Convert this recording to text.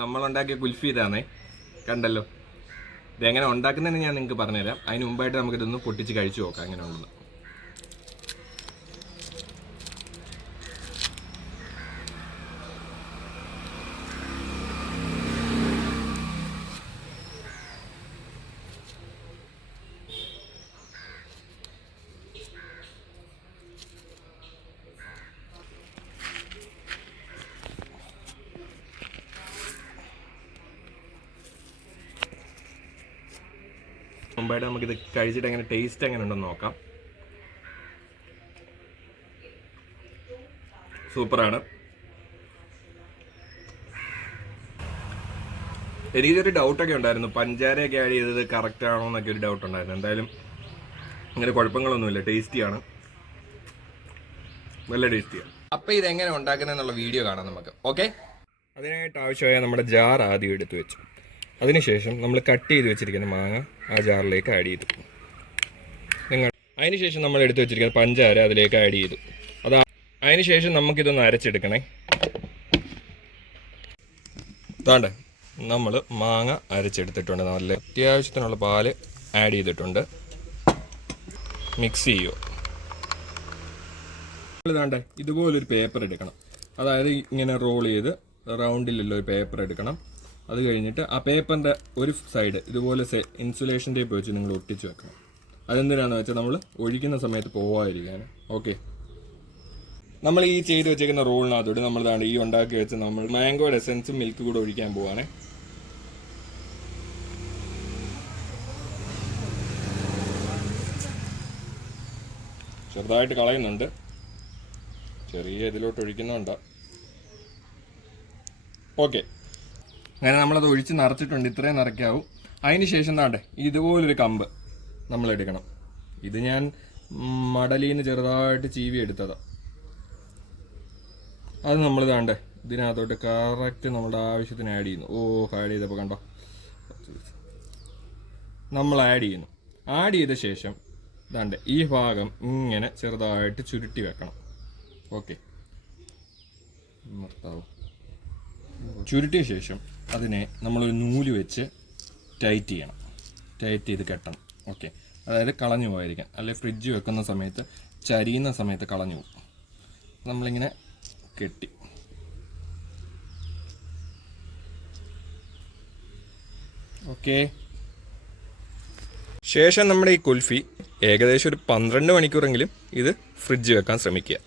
നമ്മളുണ്ടാക്കിയ കുൽഫി ഇതാണേ, കണ്ടല്ലോ. ഇതെങ്ങനെ ഉണ്ടാക്കുന്നതെന്ന് ഞാൻ നിങ്ങൾക്ക് പറഞ്ഞുതരാം. അതിന് മുമ്പായിട്ട് നമുക്കിതൊന്ന് പൊട്ടിച്ച് കഴിച്ചു നോക്കാം എങ്ങനെ ഉണ്ടെന്ന്. മുമ്പായിട്ട് നമുക്കിത് കഴിച്ചിട്ട് എങ്ങനെ ടേസ്റ്റ് എങ്ങനെ ഉണ്ടെന്ന് നോക്കാം. സൂപ്പറാണ്. എനിക്കൊരു ഡൗട്ടൊക്കെ ഉണ്ടായിരുന്നു, പഞ്ചാരയൊക്കെ ആഡ് ചെയ്തത് കറക്റ്റ് ആണോ എന്നൊക്കെ ഒരു ഡൗട്ട് ഉണ്ടായിരുന്നു. എന്തായാലും ഇങ്ങനെ കുഴപ്പങ്ങളൊന്നുമില്ല, ടേസ്റ്റിയാണ്, നല്ല ടേസ്റ്റിയാണ്. അപ്പം ഇതെങ്ങനെ ഉണ്ടാക്കുന്നതെന്നുള്ള വീഡിയോ കാണാം നമുക്ക്. ഓക്കെ, അതിനായിട്ട് ആവശ്യമായ നമ്മുടെ ജാർ ആദ്യം എടുത്ത് വെച്ചു. അതിനുശേഷം നമ്മൾ കട്ട് ചെയ്ത് വെച്ചിരിക്കുന്ന മാങ്ങ ആ ജാറിലേക്ക് ആഡ് ചെയ്തു. അതിനുശേഷം നമ്മൾ എടുത്ത് വെച്ചിരിക്കുന്ന പഞ്ചാര അതിലേക്ക് ആഡ് ചെയ്തു. അതിനുശേഷം നമുക്കിതൊന്ന് അരച്ചെടുക്കണേ. ഇതാണ്ട് നമ്മൾ മാങ്ങ അരച്ചെടുത്തിട്ടുണ്ട്. നല്ല അത്യാവശ്യത്തിനുള്ള പാല് ആഡ് ചെയ്തിട്ടുണ്ട്. മിക്സ് ചെയ്യുക. ഇതാണ്ട് ഇതുപോലൊരു പേപ്പർ എടുക്കണം. അതായത് ഇങ്ങനെ റോൾ ചെയ്ത് റൗണ്ടിലുള്ള ഒരു പേപ്പർ എടുക്കണം. അത് കഴിഞ്ഞിട്ട് ആ പേപ്പറിൻ്റെ ഒരു സൈഡ് ഇതുപോലെ ഇൻസുലേഷൻ ടേപ്പ് വെച്ച് നിങ്ങൾ ഒട്ടിച്ച് വെക്കണം. അതെന്തിനാണെന്ന് വെച്ചാൽ നമ്മൾ ഒഴിക്കുന്ന സമയത്ത് പോവാതിരിക്കാൻ. ഓക്കെ, നമ്മൾ ഈ ചെയ്ത് വെച്ചേക്കുന്ന റോളിനകത്തോട്ട് നമ്മൾ ഈ ഉണ്ടാക്കി വെച്ച് നമ്മൾ മാംഗോയുടെ എസൻസും മിൽക്ക് കൂടെ ഒഴിക്കാൻ പോവാണേ. ചെറുതായിട്ട് കളയുന്നുണ്ട്, ചെറിയ ഇതിലോട്ട് ഒഴിക്കുന്നുണ്ട്. ഓക്കെ, അങ്ങനെ നമ്മളത് ഒഴിച്ച് നിറച്ചിട്ടുണ്ട്. ഇത്രയും നിറയ്ക്കാവും. അതിന് ശേഷം താണ്ടേ ഇതുപോലൊരു കമ്പ് നമ്മൾ എടുക്കണം. ഇത് ഞാൻ മടലിന്ന് ചെറുതായിട്ട് ചീവി എടുത്തതാണ്. അത് നമ്മൾ താണ്ടേ ഇതിനകത്തോട്ട് കറക്റ്റ് നമ്മുടെ ആവശ്യത്തിന് ആഡ് ചെയ്യുന്നു. ആഡ് ചെയ്തപ്പോൾ കണ്ടോ, നമ്മൾ ആഡ് ചെയ്യുന്നു. ആഡ് ചെയ്ത ശേഷം താണ്ടേ ഈ ഭാഗം ഇങ്ങനെ ചെറുതായിട്ട് ചുരുട്ടി വെക്കണം. ഓക്കെ, ചുരുട്ടിയ ശേഷം അതിനെ നമ്മളൊരു നൂല് വെച്ച് ടൈറ്റ് ചെയ്യണം. ടൈറ്റ് ചെയ്ത് കെട്ടണം. ഓക്കെ, അതായത് കളഞ്ഞു പോയിരിക്കാൻ, അല്ലെങ്കിൽ ഫ്രിഡ്ജ് വെക്കുന്ന സമയത്ത് ചരിയുന്ന സമയത്ത് കളഞ്ഞു പോകും. നമ്മളിങ്ങനെ കെട്ടി. ഓക്കെ, ശേഷം നമ്മുടെ ഈ കുൽഫി ഏകദേശം ഒരു 12 മണിക്കൂറെങ്കിലും ഇത് ഫ്രിഡ്ജ് വെക്കാൻ ശ്രമിക്കുക.